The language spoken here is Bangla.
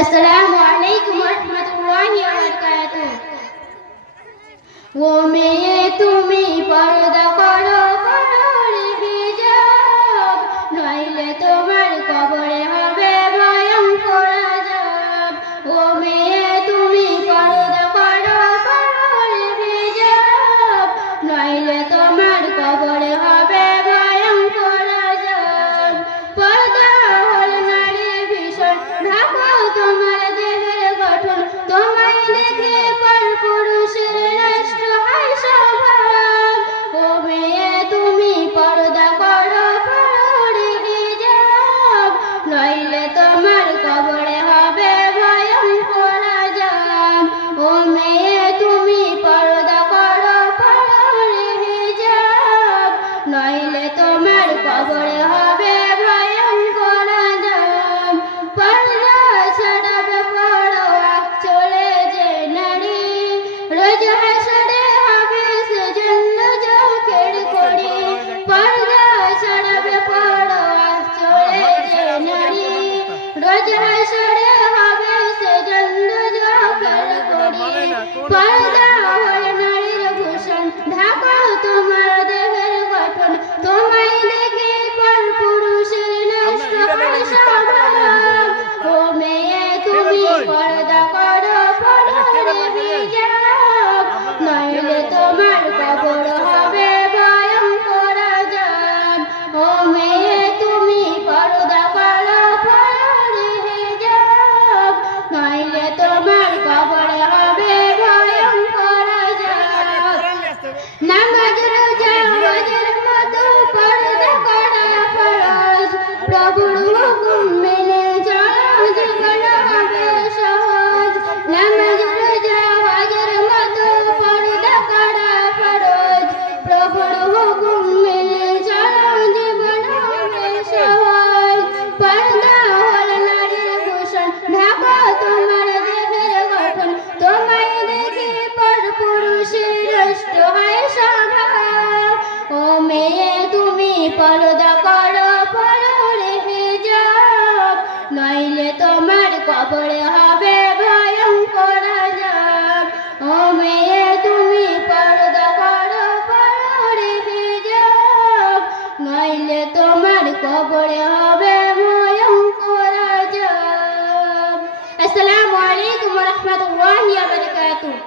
अस्सलामु अलैकुम वरहमतुल्लाहि वबरकातुह। वो मेये তুমি পর্দা করো করো রে হিজাব, নইলে তোমার কবরে হবে ভয়ঙ্কর আযাব। ও মেয়ে তুমি পর্দা করো করো রে হিজাব, নইলে তোমার কবরে হবে ভয়ঙ্কর আযাব। পর্দা হল নারীর ভীষণ ঢাকা তোমার দেহের গঠন, তোমায় দেখে পর পুরুষের নষ্ট হয় স্বভাব। ও মেয়ে তুমি পর্দা করো করো রে হিজাব, নইলে তোমার কবরে হবে ভয়ঙ্কর আযাব। ও মেয়ে তুমি পর্দা করো করো রে হিজাব, নইলে তোমার কবরে হবে ভয়ঙ্কর আযাব। পর্দা ছাড়াবে পড়ো চলে যে নারী, রোজ হাসরে হবে সেজন্য চোখের কড়ি। পর্দা ছাড়াবে পড়ো চলে যে নারী, রোজ হাসরে হবে সেজন্য চোখের কড়ি। পর্দা হল নারীর ভূষণ ঢাকা তোমার দেহের গঠন, তোমায় দেখে পর পুরুষের নষ্ট হয় স্বভাব। ও মেয়ে তুমি পর্দা করো করো রে হিজাব, নইলে তোমার কবর হবে ভয়ঙ্কর আযাব। ও মেয়ে তুমি পর্দা করো করো রে হিজাব, নইলে তোমার কবর হবে ভয়ঙ্কর আযাব। নামাজ রোজা হজের মতো পর্দা করা ফরজ, প্রভুর হুকুম মেনে চলো জীবন হবে সহজ। নামাজ রোজা হজের মতো পর্দা করা ফরজ, প্রভুর হুকুম মেনে চলো জীবন হবে সহজ। পর্দা হল নারীর ভূষণ ঢাকা তোমার দেহের গঠন, তোমায় দেখে পর পুরুষের নষ্ট হয় স্বভাব। ও মেয়ে তুমি পর্দা করো করো রে হিজাব, নইলে তোমার কবরে হবে ভয়ঙ্কর আযাব। ও মেয়ে তুমি পর্দা করো করো রে হিজাব, নইলে তোমার কবরে হবে ভয়ঙ্কর আযাব। আসসালামু আলাইকুম ওয়া রাহমাতুল্লাহি ওয়া বারাকাতুহু।